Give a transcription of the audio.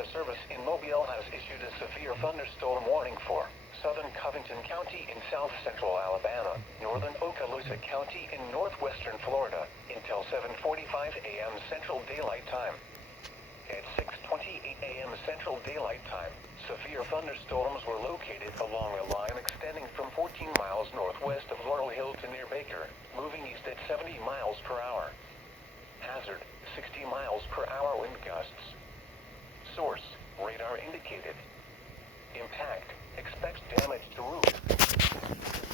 Weather Service in Mobile has issued a severe thunderstorm warning for southern Covington County in south-central Alabama, northern Okaloosa County in northwestern Florida, until 7:45 a.m. Central Daylight Time. At 6:28 a.m. Central Daylight Time, severe thunderstorms were located along a line extending from 14 miles northwest of Laurel Hill to near Baker, moving east at 70 miles per hour. Hazard, 60 miles per hour wind gusts. Source, radar indicated. Impact, expects damage to roof.